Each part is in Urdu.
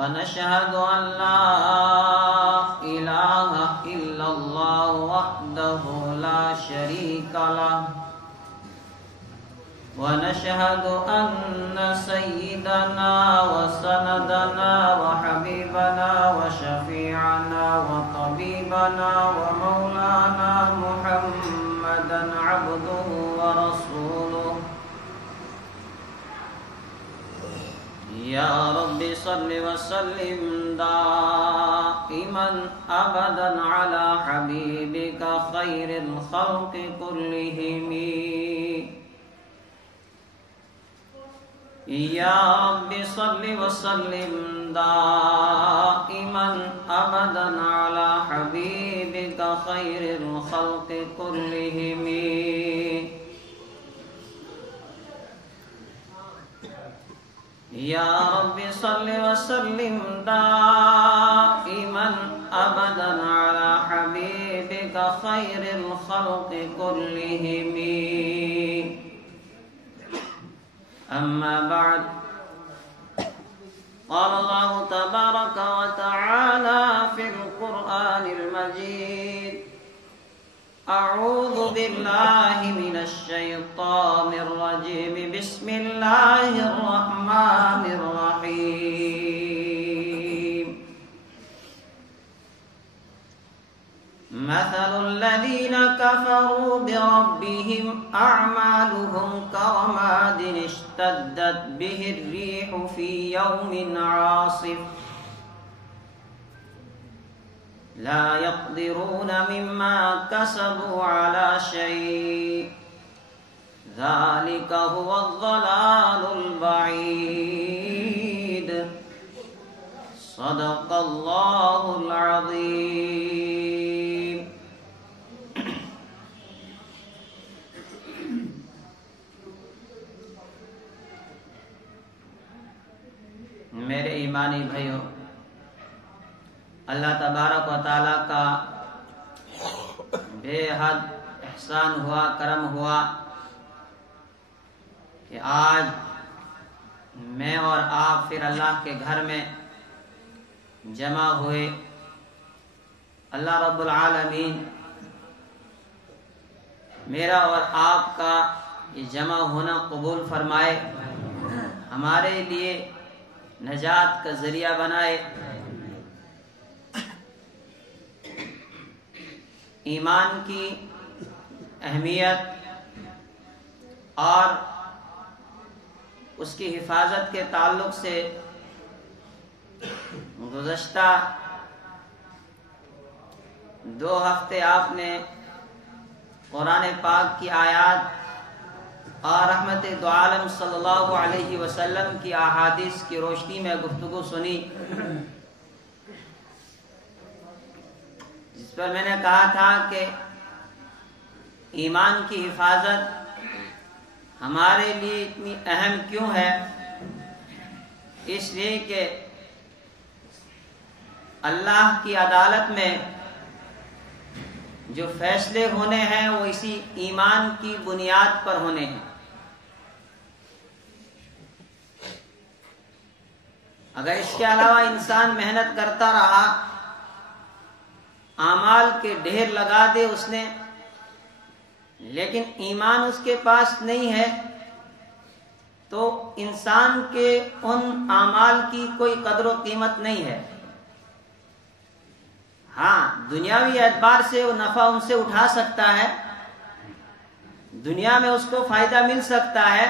ونشهد أن لا إله إلا الله وحده لا شريك له ونشهد أن سيدنا وسندنا وحبيبنا وشفيعنا وطبيبنا ومولانا محمدا عبده ورسوله يا رب صل وسلم دائما أبدا على حبيبك خير الخلق كلهم يا رب صل وسلم دائما أبدا على حبيبك خير الخلق كلهم يا رب صل وسلم دائما أبدا على حبيبك خير الخلق كلهم أما بعد قال الله تبارك وتعالى في القرآن المجيد أعوذ بالله من الشيطان الرجيم بسم الله الرحمن الرحيم مثل الذين كفروا بربهم أعمالهم كرماد اشتدت به الريح في يوم عاصف لا يقدرون مما كسبوا على شيء ذلك هو الضلال البعيد صدق الله العظيم. میرے ایمانی بھائیوں، اللہ تبارک و تعالیٰ کا بے حد احسان ہوا، کرم ہوا کہ آج میں اور آپ پھر اللہ کے گھر میں جمع ہوئے. اللہ رب العالمین میرا اور آپ کا یہ جمع ہونا قبول فرمائے، ہمارے لیے نجات کا ذریعہ بنائے. ایمان کی اہمیت اور اس کی حفاظت کے تعلق سے گزشتہ 2 ہفتے آپ نے قرآن پاک کی آیات اور رحمت دو عالم صلی اللہ علیہ وسلم کی احادیث کی روشنی میں گفتگو سنی، جس پر میں نے کہا تھا کہ ایمان کی حفاظت ہمارے لیے اتنی اہم کیوں ہے؟ اس لیے کہ اللہ کی عدالت میں جو فیصلے ہونے ہیں وہ اسی ایمان کی بنیاد پر ہونے ہیں. اگر اس کے علاوہ انسان محنت کرتا رہا، اعمال کے ڈھیر لگا دے اس نے، لیکن ایمان اس کے پاس نہیں ہے، تو انسان کے ان اعمال کی کوئی قدر و قیمت نہیں ہے. ہاں، دنیاوی اعتبار سے وہ نفع ان سے اٹھا سکتا ہے، دنیا میں اس کو فائدہ مل سکتا ہے،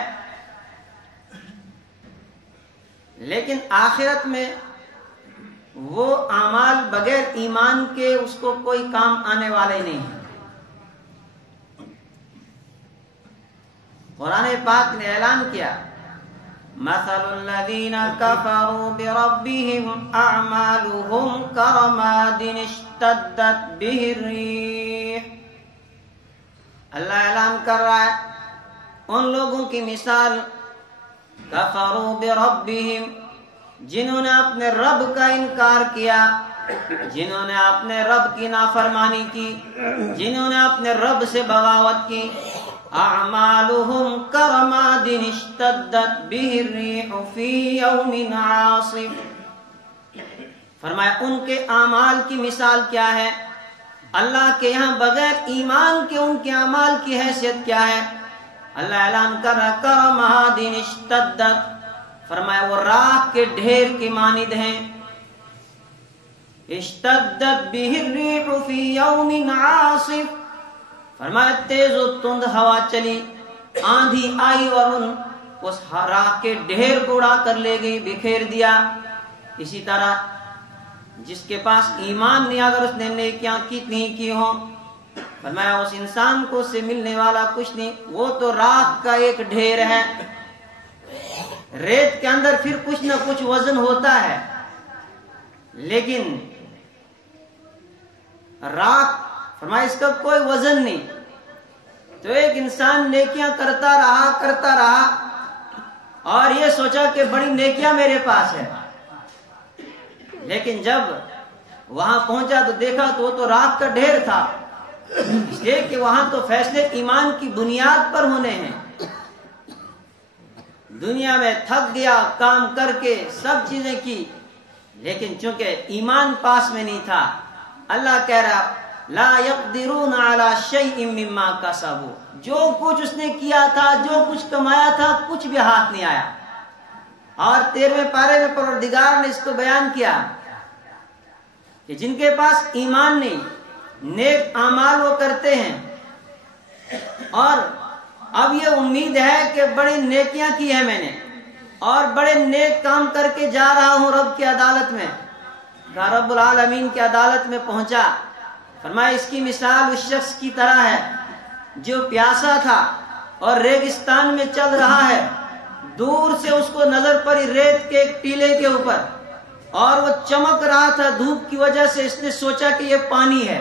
لیکن آخرت میں وہ اعمال بغیر ایمان کے اس کو کوئی کام آنے والے نہیں ہیں. قرآن پاک نے اعلان کیا، مثل الذين كفروا بربهم أعمالهم كرماد اشتدت به الريح اللہ اعلان کر رہا ہے ان لوگوں کی مثال کفروا بربہم، جنہوں نے اپنے رب کا انکار کیا، جنہوں نے اپنے رب کی نافرمانی کی، جنہوں نے اپنے رب سے بغاوت کی. اعمالهم کرماد اشتدت به الريح في يوم عاصف. فرمایا ان کے اعمال کی مثال کیا ہے؟ اللہ کے یہاں بغیر ایمان کے ان کے اعمال کی حیثیت کیا ہے؟ اللہ اعلان کر رہا کرماد اشتدت، فرمایا وہ راکھ کے ڈھیر کی مانند ہیں. اشتدت به الريح في يوم عاصف، فرمایا تیز و تند ہوا چلی، آندھی آئی اور اس راکھ کے ڈھیر کو اڑا کر لے گئی، بکھیر دیا. اسی طرح جس کے پاس ایمان نہیں، اگر اس نے نیکیاں کتنی کی ہوں، فرمایا اس انسان کو اس سے ملنے والا کچھ نہیں، وہ تو راکھ کا ایک ڈھیر ہے. ریت کے اندر پھر کچھ نہ کچھ وزن ہوتا ہے، لیکن راکھ فرمایا اس کا کوئی وزن نہیں. تو ایک انسان نیکیاں کرتا رہا اور یہ سوچا کہ بڑی نیکیاں میرے پاس ہے، لیکن جب وہاں پہنچا تو دیکھا تو وہ تو راکھ کا ڈھیر تھا، اس لیے کہ وہاں تو فیصلے ایمان کی بنیاد پر ہونے ہیں. دنیا میں تھک گیا، کام کر کے سب چیزیں کی، لیکن چونکہ ایمان پاس میں نہیں تھا، اللہ کہہ رہا لا يقدرون على شيء مما كسبوا، جو کچھ اس نے کیا تھا، جو کچھ کمایا تھا، کچھ بھی ہاتھ نہیں آیا. اور 13ویں پارے میں پروردگار نے اس کو بیان کیا کہ جن کے پاس ایمان نہیں، نیک اعمال وہ کرتے ہیں اور اب یہ امید ہے کہ بڑی نیکیاں کی ہے میں نے اور بڑے نیک کام کر کے جا رہا ہوں رب کی عدالت میں، رب العالمین کی عدالت میں پہنچا. فرمایا اس کی مثال اس شخص کی طرح ہے جو پیاسا تھا اور ریگستان میں چل رہا ہے، دور سے اس کو نظر پڑی ریت کے ایک ٹیلے کے اوپر اور وہ چمک رہا تھا دھوپ کی وجہ سے. اس نے سوچا کہ یہ پانی ہے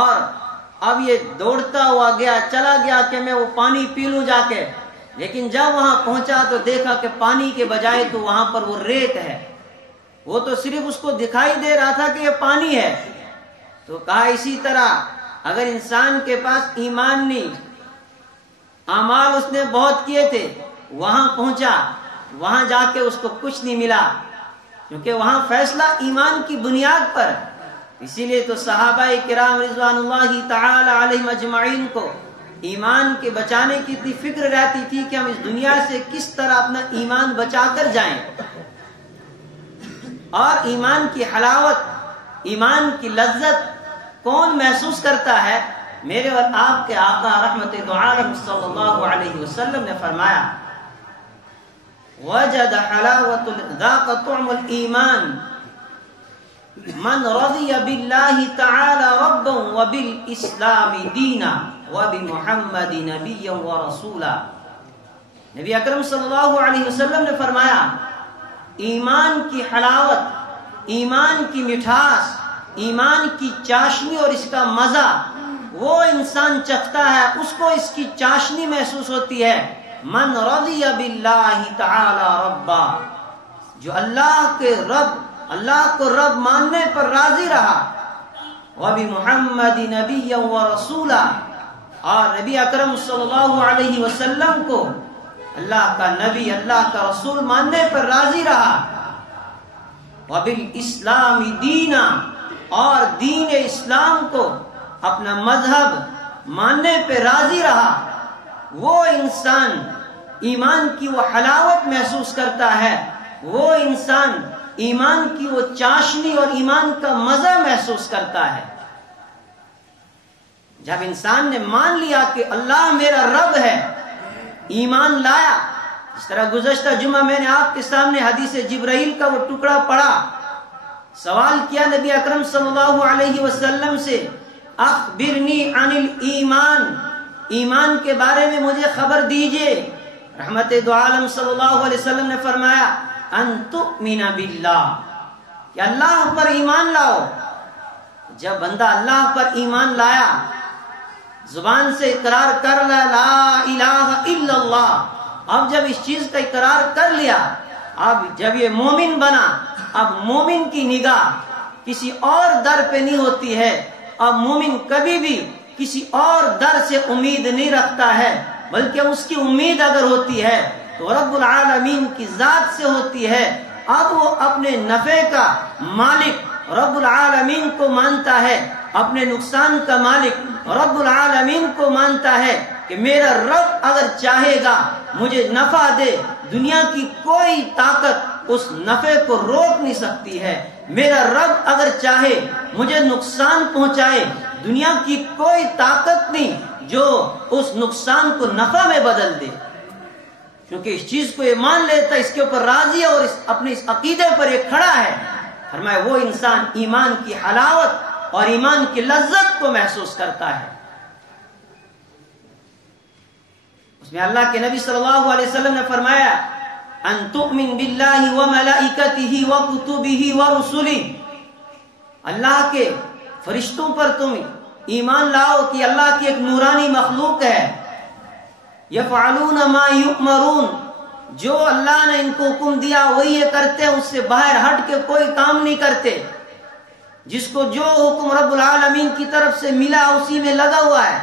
اور اب یہ دوڑتا ہوا گیا، چلا گیا کہ میں وہ پانی پی لوں جا کے، لیکن جب وہاں پہنچا تو دیکھا کہ پانی کے بجائے تو وہاں پر وہ ریت ہے. وہ تو صرف اس کو دکھائی دے رہا تھا کہ یہ پانی ہے. تو کہا اسی طرح اگر انسان کے پاس ایمان نہیں، اعمال اس نے بہت کیے تھے، وہاں پہنچا، وہاں جا کے اس کو کچھ نہیں ملا، کیونکہ وہاں فیصلہ ایمان کی بنیاد پر. اسی لیے تو صحابہ کرام رضوان اللہ تعالی علیہم اجمعین کو ایمان کے بچانے کی اتنی فکر رہتی تھی کہ ہم اس دنیا سے کس طرح اپنا ایمان بچا کر جائیں. اور ایمان کی حلاوت، ایمان کی لذت کون محسوس کرتا ہے؟ میرے اور آپ کے آقا رحمت دو عالم صلی اللہ علیہ وسلم نے فرمایا وجد حلاوت ذاق طعم الایمان من رضی باللہ تعالی ربا وبالاسلام دینا وبمحمد نبیا ورسولا. نبی اکرم صلی اللہ علیہ وسلم نے فرمایا ایمان کی حلاوت، ایمان کی مٹھاس، ایمان کی چاشنی اور اس کا مزہ وہ انسان چکھتا ہے، اس کو اس کی چاشنی محسوس ہوتی ہے. من رضی باللہ تعالی ربا، جو اللہ کے رب، اللہ کو رب ماننے پر راضی رہا، وبمحمد نبیا ورسولا، اور نبی اکرم صلی اللہ علیہ وسلم کو اللہ کا نبی، اللہ کا رسول ماننے پر راضی رہا، وبالاسلام دینا، اور دین اسلام کو اپنا مذہب ماننے پہ راضی رہا. وہ انسان ایمان کی وہ حلاوت محسوس کرتا ہے، وہ انسان ایمان کی وہ چاشنی اور ایمان کا مزہ محسوس کرتا ہے. جب انسان نے مان لیا کہ اللہ میرا رب ہے، ایمان لایا، اس طرح گزشتہ جمعہ میں نے آپ کے سامنے حدیث جبرائیل کا وہ ٹکڑا پڑھا، سوال کیا نبی اکرم صلی اللہ علیہ وسلم سے اخبرنی عن الایمان، ایمان کے بارے میں مجھے خبر دیجئے. رحمت دو عالم صلی اللہ علیہ وسلم نے فرمایا ان تؤمن باللہ، کہ اللہ پر ایمان لاؤ. جب بندہ اللہ پر ایمان لایا، زبان سے اقرار کر لا الہ الا اللہ، اب جب اس چیز کا اقرار کر لیا، اب جب یہ مومن بنا، اب مومن کی نگاہ کسی اور در پہ نہیں ہوتی ہے، اب مومن کبھی بھی کسی اور در سے امید نہیں رکھتا ہے، بلکہ اس کی امید اگر ہوتی ہے تو رب العالمین کی ذات سے ہوتی ہے۔ اب وہ اپنے نفع کا مالک رب العالمین کو مانتا ہے، اپنے نقصان کا مالک رب العالمین کو مانتا ہے کہ میرا رب اگر چاہے گا مجھے نفع دے، دنیا کی کوئی طاقت اس نفع کو روک نہیں سکتی ہے، میرا رب اگر چاہے مجھے نقصان پہنچائے، دنیا کی کوئی طاقت نہیں جو اس نقصان کو نفع میں بدل دے، کیونکہ اس چیز کو یہ مان لیتا، اس کے اوپر راضی ہے اور اپنے اس عقیدے پر یہ کھڑا ہے۔ فرمایا وہ انسان ایمان کی حلاوت اور ایمان کی لذت کو محسوس کرتا ہے۔ اس میں اللہ کے نبی صلی اللہ علیہ وسلم نے فرمایا ان تؤمن باللہ وملائکتہ وکتبہ ورسلہ، اللہ کے فرشتوں پر تم ایمان لاؤ کہ اللہ کی ایک نورانی مخلوق ہے، یفعلون ما یؤمرون، جو اللہ نے ان کو حکم دیا وہی یہ کرتے ہیں، اس سے باہر ہٹ کے کوئی کام نہیں کرتے، جس کو جو حکم رب العالمین کی طرف سے ملا اسی میں لگا ہوا ہے۔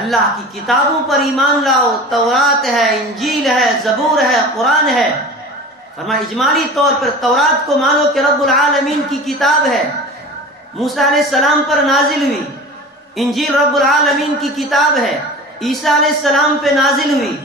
اللہ کی کتابوں پر ایمان لاؤ، تورات ہے، انجیل ہے، زبور ہے، قرآن ہے۔ فرمایا اجمالی طور پر تورات کو مانو کہ رب العالمین کی کتاب ہے، موسیٰ علیہ السلام پر نازل ہوئی، انجیل رب العالمین کی کتاب ہے، عیسیٰ علیہ السلام پہ نازل ہوئی،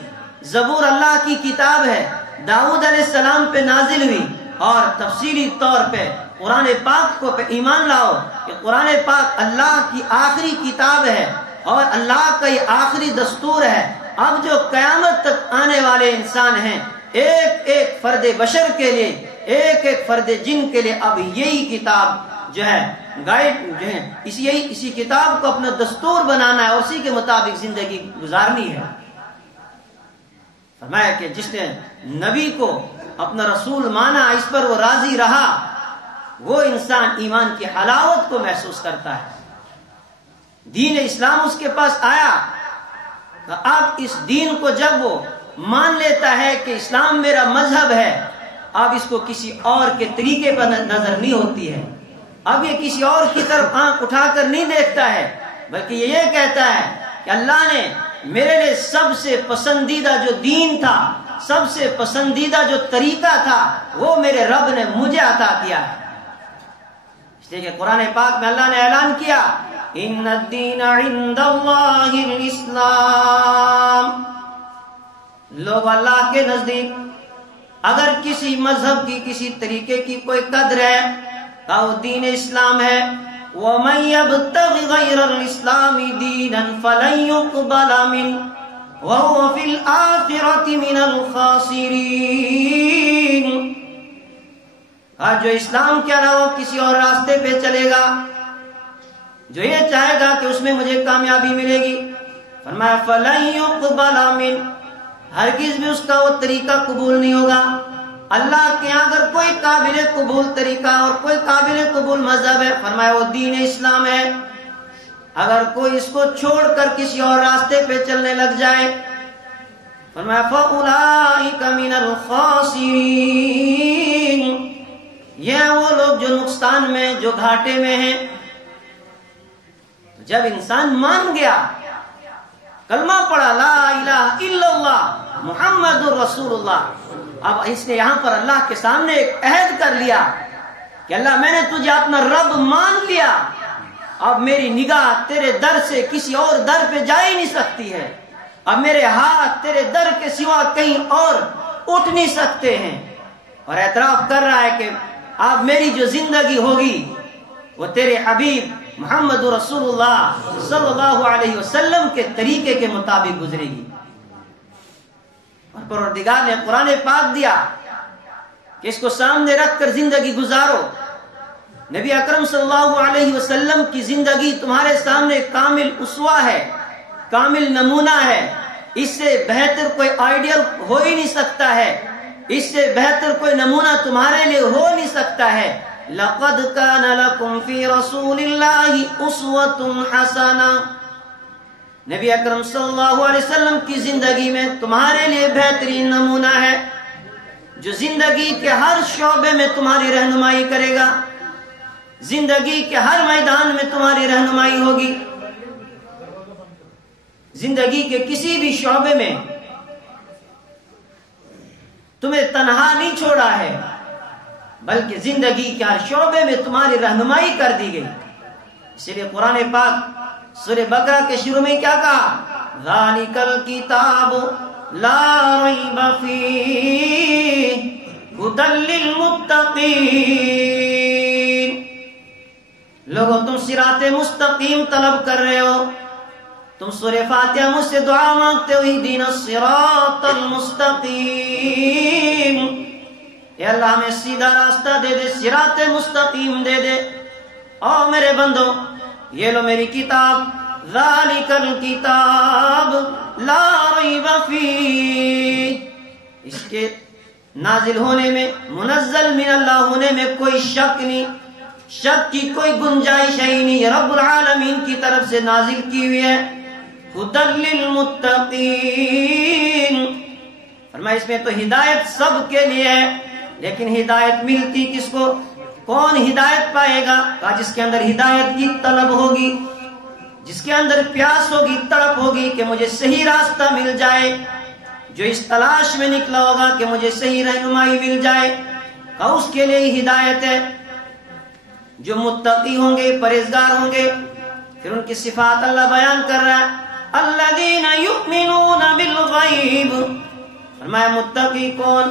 زبور اللہ کی کتاب ہے، داؤد علیہ السلام پہ نازل ہوئی، اور تفصیلی طور پہ قرآن پاک کو پہ ایمان لاؤ کہ قرآن پاک اللہ کی آخری کتاب ہے اور اللہ کا یہ آخری دستور ہے۔ اب جو قیامت تک آنے والے انسان ہیں، ایک ایک فرد بشر کے لیے، ایک ایک فرد جن کے لیے اب یہی کتاب جو ہے گائیڈ جو ہے اسی کتاب کو اپنا دستور بنانا ہے اور اسی کے مطابق زندگی گزارنی ہے۔ فرمایا کہ جس نے نبی کو اپنا رسول مانا، اس پر وہ راضی رہا، وہ انسان ایمان کی حلاوت کو محسوس کرتا ہے۔ دین اسلام اس کے پاس آیا، اب اس دین کو جب وہ مان لیتا ہے کہ اسلام میرا مذہب ہے، اب اس کو کسی اور کے طریقے پر نظر نہیں ہوتی ہے، اب یہ کسی اور کی طرف آنکھ اٹھا کر نہیں دیکھتا ہے، بلکہ یہ کہتا ہے کہ اللہ نے میرے لیے سب سے پسندیدہ جو دین تھا، سب سے پسندیدہ جو طریقہ تھا، وہ میرے رب نے مجھے عطا کیا ہے۔ اس لیے کہ قرآن پاک میں اللہ نے اعلان کیا ان الدین عند اللہ الاسلام، لوگ اللہ کے نزدیک اگر کسی مذہب کی، کسی طریقے کی کوئی قدر ہے تو وہ دین اسلام ہے۔ وَمَن يَبْتَغِ غَيْرَ الْإِسْلَامِ دِينًا فَلَن يُقْبَلَ مِنْهُ وَهُوَ فِي الْآخِرَةِ مِنَ الْخَاسِرِينَ، جو اسلام کے علاوہ کسی اور راستے پہ چلے گا، جو یہ چاہے گا کہ اس میں مجھے کامیابی ملے گی، فرمایا فَلَن يُقْبَلَ مِنْهُ، ہرگز بھی اس کا وہ طریقہ قبول نہیں ہوگا۔ اللہ کے یہاں اگر کوئی قابل قبول طریقہ اور کوئی قابل قبول مذہب ہے، فرمایا وہ دین اسلام ہے۔ اگر کوئی اس کو چھوڑ کر کسی اور راستے پہ چلنے لگ جائے، فرمایا فَأُولَئِكَ مِنَ الْخَاسِرِينَ، یہ ہیں وہ لوگ جو نقصان میں، جو گھاٹے میں ہیں۔ جب انسان مان گیا، کلمہ پڑھا لا الہ الا اللہ محمد الرسول اللہ، اب اس نے یہاں پر اللہ کے سامنے ایک عہد کر لیا کہ اللہ میں نے تجھے اپنا رب مان لیا، اب میری نگاہ تیرے در سے کسی اور در پہ جا ہی نہیں سکتی ہے، اب میرے ہاتھ تیرے در کے سوا کہیں اور اٹھ نہیں سکتے ہیں، اور اعتراف کر رہا ہے کہ اب میری جو زندگی ہوگی وہ تیرے حبیب محمد رسول اللہ صلی اللہ علیہ وسلم کے طریقے کے مطابق گزرے گی۔ اور پروردگار نے قرآن پاک دیا کہ اس کو سامنے رکھ کر زندگی گزارو۔ نبی اکرم صلی اللہ علیہ وسلم کی زندگی تمہارے سامنے کامل اسوہ ہے، کامل نمونہ ہے، اس سے بہتر کوئی آئیڈیل ہو ہی نہیں سکتا ہے، اس سے بہتر کوئی نمونہ تمہارے لیے ہو نہیں سکتا ہے۔ لَقَدْ كَانَ لَكُمْ فِي رَسُولِ اللَّهِ أُسْوَةٌ حَسَنَةٌ، نبی اکرم صلی اللہ علیہ وسلم کی زندگی میں تمہارے لیے بہترین نمونہ ہے، جو زندگی کے ہر شعبے میں تمہاری رہنمائی کرے گا، زندگی کے ہر میدان میں تمہاری رہنمائی ہوگی، زندگی کے کسی بھی شعبے میں تمہیں تنہا نہیں چھوڑا ہے، بلکہ زندگی کے ہر شعبے میں تمہاری رہنمائی کر دی گئی۔ اسی لیے قرآن پاک سورہ بقرہ کے شروع میں کیا کہا؟ ذالک الکتاب لا ریب فیہ ھدی للمتقین۔ لوگوں تم صراط مستقیم طلب کر رہے ہو، تم سورہ فاتحہ مجھ سے دعا مانگتے ہو اہدنا الصراط المستقیم، اے اللہ ہمیں سیدھا راستہ دے دے، صراط مستقیم دے دے۔ او میرے بندو، یہ لو میری کتاب، ذالک الکتاب لا ریب فیہ، اس کے نازل ہونے میں، منزل من اللہ ہونے میں کوئی شک نہیں، شک کی کوئی گنجائش ہے نہیں، یہ رب العالمین کی طرف سے نازل کی ہوئی ہے۔ ھدی للمتقین، فرمایا اس میں تو ہدایت سب کے لیے ہے، لیکن ہدایت ملتی کس کو؟ کون ہدایت پائے گا؟ کہا جس کے اندر ہدایت کی طلب ہوگی، جس کے اندر پیاس ہوگی، تڑپ ہوگی کہ مجھے صحیح راستہ مل جائے، جو اس تلاش میں نکلا ہوگا کہ مجھے صحیح رہنمائی مل جائے، کہا اس کے لیے ہدایت ہے۔ جو متقی ہوں گے، پرہیزگار ہوں گے، پھر ان کی صفات اللہ بیان کر رہا ہے، الذین یؤمنون بالغیب، فرمایا متقی کون؟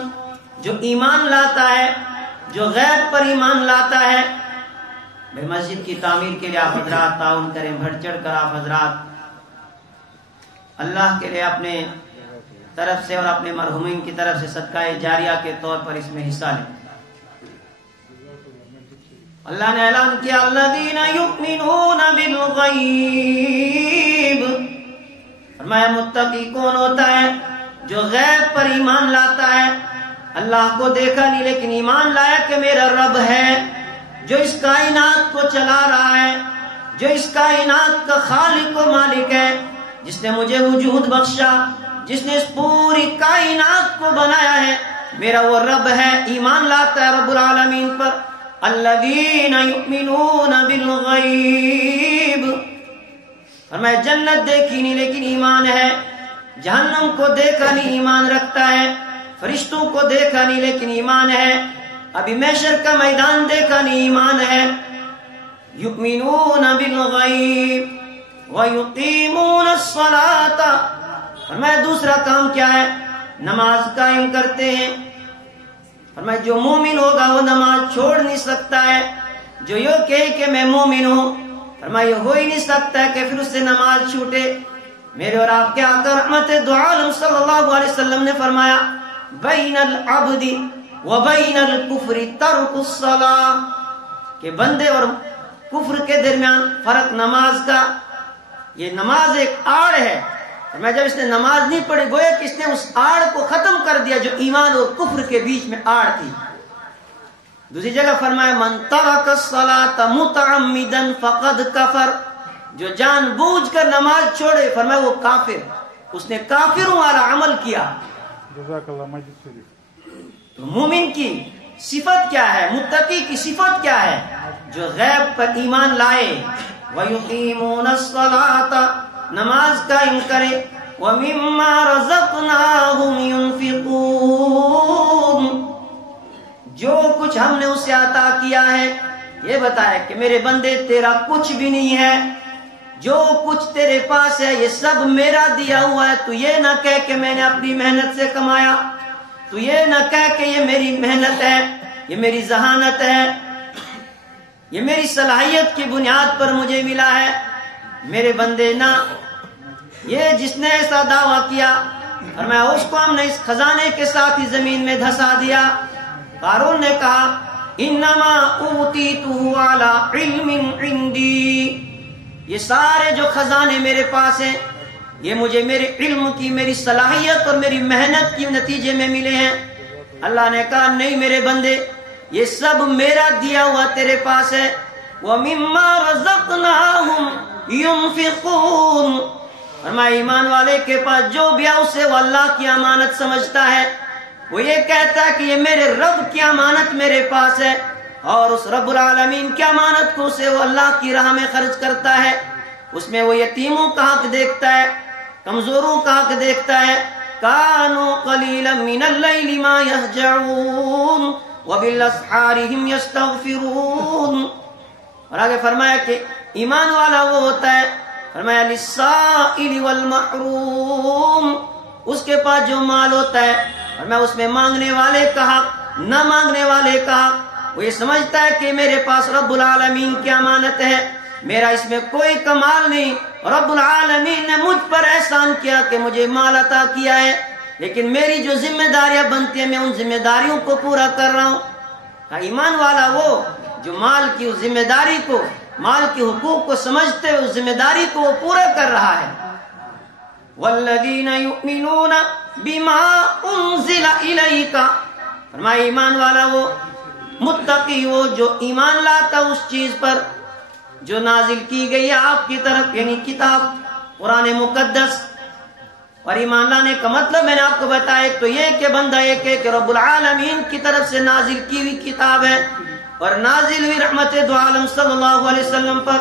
جو ایمان لاتا ہے، جو غیب پر ایمان لاتا ہے۔ بھائی مسجد کی تعمیر کے لیے آپ حضرات تعاون کریں، بڑھ چڑھ کر آپ حضرات اللہ کے لیے اپنے طرف سے اور اپنے مرحومین کی طرف سے صدقہ جاریہ کے طور پر اس میں حصہ لیں۔ اللہ نے اعلان کیا الذین یؤمنون بالغیب، فرمایا متقی کون ہوتا ہے؟ جو غیب پر ایمان لاتا ہے، اللہ کو دیکھا نہیں لیکن ایمان لایا کہ میرا رب ہے جو اس کائنات کو چلا رہا ہے، جو اس کائنات کا خالق و مالک ہے، جس نے مجھے وجود بخشا، جس نے اس پوری کائنات کو بنایا ہے، میرا وہ رب ہے۔ ایمان لاتا ہے رب العالمین پر۔ الذین یؤمنون بالغیب، فرمایا جنت دیکھی نہیں لیکن ایمان ہے، جہنم کو دیکھا نہیں ایمان رکھتا ہے، فرشتوں کو دیکھا نہیں لیکن ایمان ہے، ابھی محشر کا میدان دیکھا نہیں ایمان ہے۔ یؤمنون بالغیب ویقیمون الصلاۃ، فرمایا دوسرا کام کیا ہے؟ نماز قائم کرتے ہیں۔ فرمایا جو مومن ہوگا وہ نماز چھوڑ نہیں سکتا ہے، جو یہ کہے کہ میں مومن ہوں، فرمایا یہ ہو ہی نہیں سکتا ہے کہ پھر اس سے نماز چھوٹے۔ میرے اور آپ کے آقا رحمت دو عالم صلی اللہ علیہ وسلم نے فرمایا بین العبد و بین الکفر ترک الصلاۃ، کہ بندے اور کفر کے درمیان فرق نماز کا، یہ نماز ایک آڑ ہے۔ میں جب اس نے نماز نہیں پڑھی گویا کہ اس نے اس آڑ کو ختم کر دیا جو ایمان اور کفر کے بیچ میں آڑ تھی۔ دوسری جگہ فرمایا من ترک الصلاۃ متعمدا فقد کفر، جو جان بوجھ کر نماز چھوڑے فرمایا وہ کافر، اس نے کافروں والا عمل کیا۔ جزاک اللہ مجید شریف۔ تو مومن کی صفت کیا ہے؟ متقی کی صفت کیا ہے؟ جو غیب پر ایمان لائے، وَيُقِيمُونَ الصَّلَاةَ، نماز قائم کرے، وَمِمَّا رَزَقْنَاهُمْ يُنْفِقُونَ، جو کچھ ہم نے اسے عطا کیا ہے، یہ بتایا کہ میرے بندے تیرا کچھ بھی نہیں ہے، جو کچھ تیرے پاس ہے یہ سب میرا دیا ہوا ہے۔ تو یہ نہ کہہ کہ میں نے اپنی محنت سے کمایا، تو یہ نہ کہہ کہ یہ میری محنت ہے، یہ میری ذہانت ہے، یہ میری صلاحیت کی بنیاد پر مجھے ملا ہے۔ میرے بندے نہ، یہ جس نے ایسا دعویٰ کیا فرمایا اس کو ہم نے اس خزانے کے ساتھ ہی زمین میں دھسا دیا۔ قارون نے کہا انما اوتیتہ علی علم عندی، یہ سارے جو خزانے میرے پاس ہیں یہ مجھے میرے علم کی، میری صلاحیت اور میری محنت کی نتیجے میں ملے ہیں۔ اللہ نے کہا نہیں میرے بندے، یہ سب میرا دیا ہوا تیرے پاس ہے۔ وَمِمَّا رَزَقْنَاهُمْ يُنْفِقُونَ، فرمایا ایمان والے کے پاس جو بھی ہے اسے وہ اللہ کی امانت سمجھتا ہے، وہ یہ کہتا ہے کہ یہ میرے رب کی امانت میرے پاس ہے، اور اس رب العالمین کی امانت کو اسے وہ اللہ کی راہ میں خرچ کرتا ہے، اس میں وہ یتیموں کا حق دیکھتا ہے، کمزوروں کا حق دیکھتا ہے۔ کانوا قلیلا من اللیل ما یہجعون وبالاسحار هم یستغفرون۔ اور آگے فرمایا کہ ایمان والا وہ ہوتا ہے، فرمایا للسائل والمحروم، اس کے پاس جو مال ہوتا ہے، فرمایا اس میں مانگنے والے کا حق، نہ مانگنے والے کا حق۔ وہ یہ سمجھتا ہے کہ میرے پاس رب العالمین کی امانت ہے، میرا اس میں کوئی کمال نہیں، رب العالمین نے مجھ پر احسان کیا کہ مجھے مال عطا کیا ہے، لیکن میری جو ذمہ داریاں بنتی ہیں میں ان ذمہ داریوں کو پورا کر رہا ہوں۔ ایمان والا وہ جو مال کی ذمہ داری کو، مال کے حقوق کو سمجھتے ہوئے اس ذمہ داری کو وہ پورا کر رہا ہے۔ والذین یؤمنون بما انزل الیک، فرمایا ایمان والا وہ متقی وہ جو ایمان لاتا اس چیز پر جو نازل کی گئی ہے آپ کی طرف، یعنی کتاب قرآن مقدس۔ اور ایمان لانے کا مطلب میں نے آپ کو بتایا، ایک تو یہ کہ بندہ ایک ہے کہ رب العالمین کی طرف سے نازل کی ہوئی کتاب ہے، اور نازل ہوئی رحمت دو عالم صلی اللہ علیہ وسلم پر،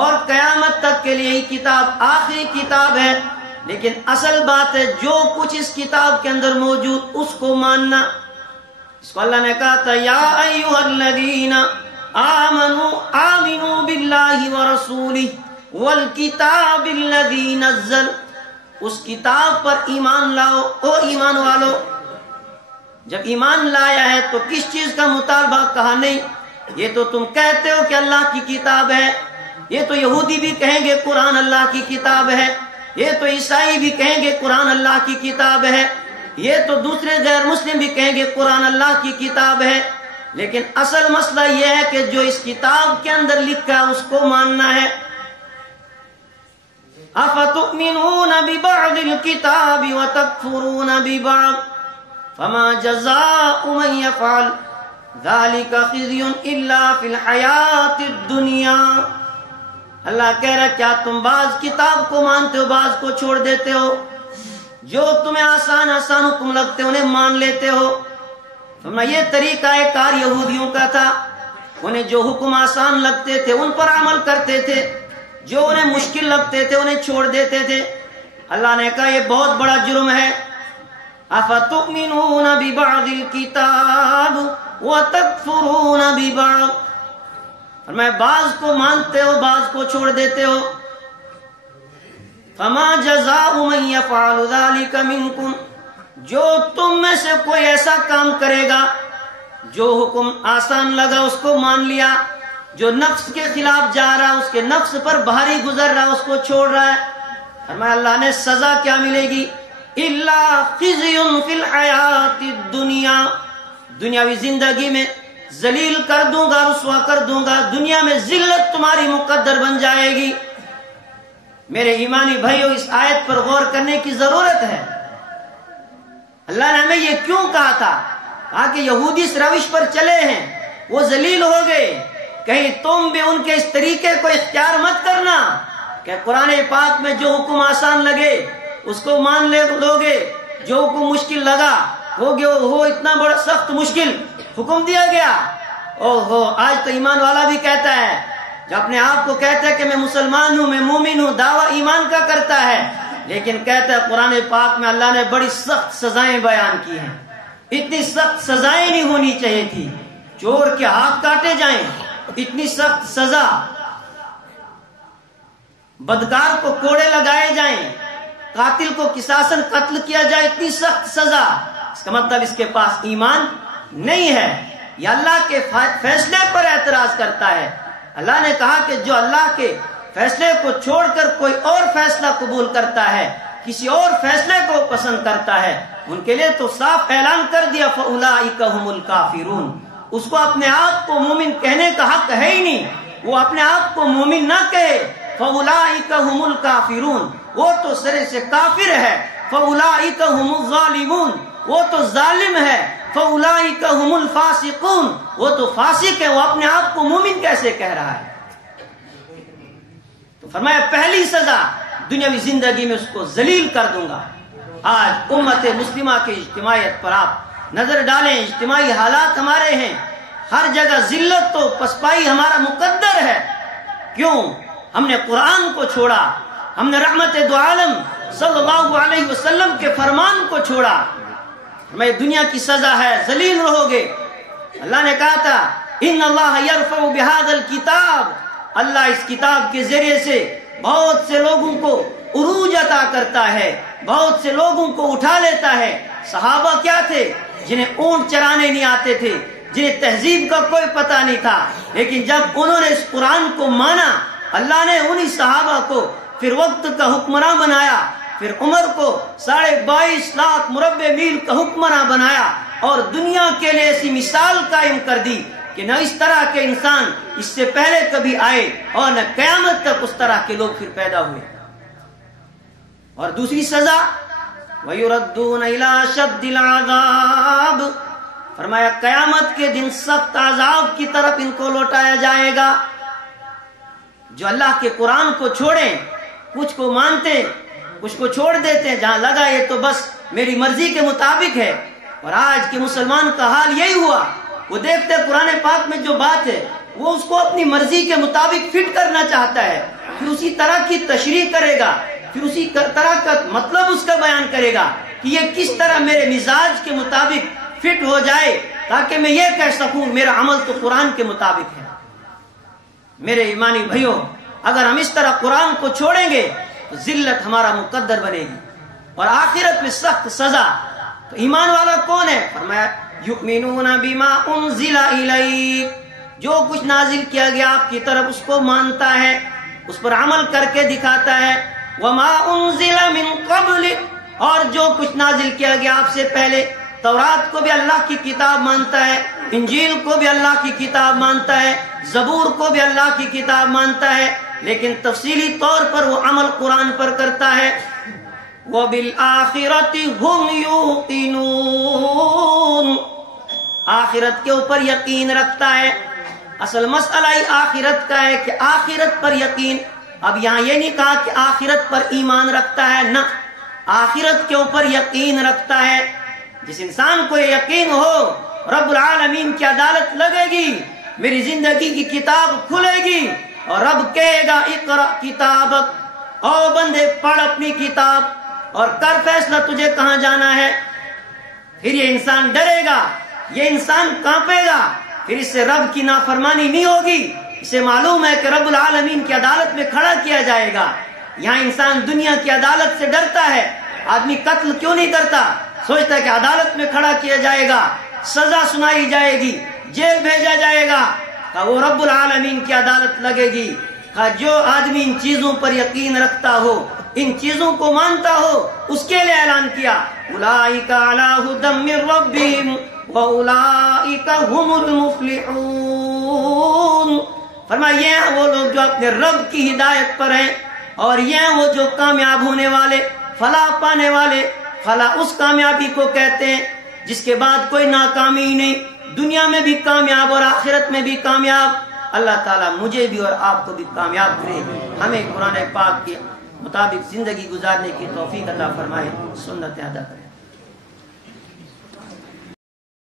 اور قیامت تک کے لیے یہ کتاب آخری کتاب ہے۔ لیکن اصل بات ہے جو کچھ اس کتاب کے اندر موجود اس کو ماننا۔ اس کو اللہ نے کہا تھا یا ایھا الذین آمنوا آمنوا باللہ ورسولہ والکتاب الذی نزل، اس کتاب پر ایمان لاؤ او ایمان والو۔ جب ایمان لایا ہے تو کس چیز کا مطالبہ کہا نہیں، یہ تو تم کہتے ہو کہ اللہ کی کتاب ہے، یہ تو یہودی بھی کہیں گے قرآن اللہ کی کتاب ہے، یہ تو عیسائی بھی کہیں گے قرآن اللہ کی کتاب ہے، یہ تو دوسرے غیر مسلم بھی کہیں گے قرآن اللہ کی کتاب ہے، لیکن اصل مسئلہ یہ ہے کہ جو اس کتاب کے اندر لکھا ہے اس کو ماننا ہے۔ افتؤمنون ببعض الكتاب وتکفرون ببعض فما جزاء من يفعل ذلك خزي الا في الحیاۃ الدنیا۔ اللہ کہہ رہا کیا تم بعض کتاب کو مانتے ہو بعض کو چھوڑ دیتے ہو، جو تمہیں آسان آسان حکم لگتے انہیں مان لیتے ہو۔ یہ طریقہ کار یہودیوں کا تھا، انہیں جو حکم آسان لگتے تھے ان پر عمل کرتے تھے، جو انہیں مشکل لگتے تھے انہیں چھوڑ دیتے تھے۔ اللہ نے کہا یہ بہت بڑا جرم ہے۔ افتؤمنون ببعض الکتاب وتکفرون ببعض، اور میں بعض کو مانتے ہو بعض کو چھوڑ دیتے ہو۔ فما جزاء من يفعل ذلك منکم، جو تم میں سے کوئی ایسا کام کرے گا جو حکم آسان لگا اس کو مان لیا، جو نفس کے خلاف جا رہا اس کے نفس پر بھاری گزر رہا اس کو چھوڑ رہا ہے، فرمایا اللہ نے سزا کیا ملے گی؟ الا خزي في الحیات الدنیا، دنیاوی زندگی میں ذلیل کر دوں گا، رسوا کر دوں گا، دنیا میں ذلت تمہاری مقدر بن جائے گی۔ میرے ایمانی بھائیو اس آیت پر غور کرنے کی ضرورت ہے۔ اللہ نے ہمیں یہ کیوں کہا تھا؟ کہا کہ یہودی اس روش پر چلے ہیں، وہ ذلیل ہو گئے، کہیں تم بھی ان کے اس طریقے کو اختیار مت کرنا کہ قرآن پاک میں جو حکم آسان لگے اس کو مان لوگے، جو حکم مشکل لگا وہ اتنا بڑا سخت مشکل حکم دیا گیا۔ اوہو، آج تو ایمان والا بھی کہتا ہے، جو اپنے آپ کو کہتا ہے کہ میں مسلمان ہوں، میں مومن ہوں، دعویٰ ایمان کا کرتا ہے، لیکن کہتا ہے قرآن پاک میں اللہ نے بڑی سخت سزائیں بیان کی ہیں، اتنی سخت سزائیں نہیں ہونی چاہیے تھی، چور کے ہاتھ کاٹے جائیں اتنی سخت سزا، بدکار کو کوڑے لگائے جائیں، قاتل کو قصاصاً قتل کیا جائے اتنی سخت سزا، اس کا مطلب اس کے پاس ایمان نہیں ہے، یہ اللہ کے فیصلے پر اعتراض کرتا ہے۔ اللہ نے کہا کہ جو اللہ کے فیصلے کو چھوڑ کر کوئی اور فیصلہ قبول کرتا ہے، کسی اور فیصلے کو پسند کرتا ہے، ان کے لیے تو صاف اعلان کر دیا فَأُولَٰئِکَ هُمُ الْكَافِرُونَ، اس کو اپنے آپ کو مومن کہنے کا حق ہے ہی نہیں، وہ اپنے آپ کو مومن نہ کہے۔ فَأُولَٰئِکَ هُمُ الْكَافِرُونَ، وہ تو سرے سے کافر ہے۔ فَأُولَٰئِکَ هُمُ الظَّالِمُونَ، وہ تو ظالم ہے۔ فَأُولَٰئِکَ هُمُ الْفَاسِقُونَ، وہ تو فاسق ہے، وہ اپنے آپ کو مومن کیسے کہہ رہا ہے؟ تو فرمایا پہلی سزا دنیاوی زندگی میں اس کو ذلیل کر دوں گا۔ آج امت مسلمہ کی اجتماعیت پر آپ نظر ڈالیں، اجتماعی حالات ہمارے ہیں، ہر جگہ ذلت تو پسپائی ہمارا مقدر ہے۔ کیوں؟ ہم نے قرآن کو چھوڑا، ہم نے رحمت دو عالم صلی اللہ علیہ وسلم کے فرمان کو چھوڑا۔ ہمیں دنیا کی سزا ہے، ذلیل رہو گے۔ اللہ نے کہا تھا ان اللہ یرفع بہذا الکتاب، اللہ اس کتاب کے ذریعے سے بہت سے لوگوں کو عروج عطا کرتا ہے، بہت سے لوگوں کو اٹھا لیتا ہے۔ صحابہ کیا تھے؟ جنہیں اونٹ چرانے نہیں آتے تھے، جنہیں تہذیب کا کوئی پتہ نہیں تھا، لیکن جب انہوں نے اس قرآن کو مانا، اللہ نے انہی صحابہ کو پھر وقت کا حکمراں بنایا، پھر عمر کو 22.5 لاکھ مربع میل کا حکمراں بنایا، اور دنیا کے لیے ایسی مثال قائم کر دی کہ نہ اس طرح کے انسان اس سے پہلے کبھی آئے اور نہ قیامت تک اس طرح کے لوگ پھر پیدا ہوئے۔ اور دوسری سزا وَيُرَدُّونَ إِلَىٰ شَدِّ الْعَذَابِ، فرمایا قیامت کے دن سخت عذاب کی طرف ان کو لوٹایا جائے گا۔ جو اللہ کے قرآن کو چھوڑیں، کچھ کو مانتے کچھ کو چھوڑ دیتے ہیں، جہاں لگا یہ تو بس میری مرضی کے مطابق ہے۔ اور آج کے مسلمان کا حال یہی ہوا، وہ دیکھتے قرآن پاک میں جو بات ہے وہ اس کو اپنی مرضی کے مطابق فٹ کرنا چاہتا ہے، پھر اسی طرح کی تشریح کرے گا، پھر اسی طرح کا مطلب اس کا بیان کرے گا کہ یہ کس طرح میرے مزاج کے مطابق فٹ ہو جائے تاکہ میں یہ کہہ سکوں میرا عمل تو قرآن کے مطابق ہے۔ میرے ایمانی بھائیوں، اگر ہم اس طرح قرآن کو چھوڑیں گے تو ذلت ہمارا مقدر بنے گی اور آخرت میں سخت سزا۔ تو ایمان والا کون ہے؟ فرمایا یؤمنون بما انزل الیک، جو کچھ نازل کیا گیا آپ کی طرف اس کو مانتا ہے، اس پر عمل کر کے دکھاتا ہے۔ وما انزل من قبل، اور جو کچھ نازل کیا گیا آپ سے پہلے، تورات کو بھی اللہ کی کتاب مانتا ہے، انجیل کو بھی اللہ کی کتاب مانتا ہے، زبور کو بھی اللہ کی کتاب مانتا ہے، لیکن تفصیلی طور پر وہ عمل قرآن پر کرتا ہے۔ وَبِالْآخِرَةِ هُمْ يُوقِنُونَ، آخرت کے اوپر یقین رکھتا ہے۔ اصل مسئلہ ہی آخرت کا ہے کہ آخرت پر یقین۔ اب یہاں یہ نہیں کہا کہ آخرت پر ایمان رکھتا ہے، نہ، آخرت کے اوپر یقین رکھتا ہے۔ جس انسان کو یہ یقین ہو رب العالمین کی عدالت لگے گی، میری زندگی کی کتاب کھلے گی اور رب کہے گا اقرأ کتابک، او بندے پڑھ اپنی کتاب اور کر فیصلہ تجھے کہاں جانا ہے۔ پھر یہ انسان ڈرے گا، یہ انسان کانپے گا، پھر اس سے رب کی نافرمانی نہیں ہوگی۔ اسے معلوم ہے کہ رب العالمین کی عدالت میں کھڑا کیا جائے گا۔ یہاں انسان دنیا کی عدالت سے ڈرتا ہے، آدمی قتل کیوں نہیں کرتا؟ سوچتا ہے کہ عدالت میں کھڑا کیا جائے گا، سزا سنائی جائے گی، جیل بھیجا جائے گا، وہ رب العالمین کی عدالت لگے گی۔ جو آدمی ان چیزوں پر یقین رکھتا ہو، ان چیزوں کو مانتا ہو، اس کے لیے اعلان کیا اولئک علی ھدی من ربہم واولئک ھم المفلحون، فرمایا یہ ہیں وہ لوگ جو اپنے رب کی ہدایت پر ہیں، اور یہ ہیں وہ جو کامیاب ہونے والے، فلاح پانے والے۔ فلاح اس کامیابی کو کہتے ہیں جس کے بعد کوئی ناکامی نہیں، دنیا میں بھی کامیاب اور آخرت میں بھی کامیاب۔ اللہ تعالیٰ مجھے بھی اور آپ کو بھی کامیاب کرے، ہمیں قرآن پاک کے مطابق زندگی گزارنے کی توفیق عطا فرمائے، سنت ادا کرے۔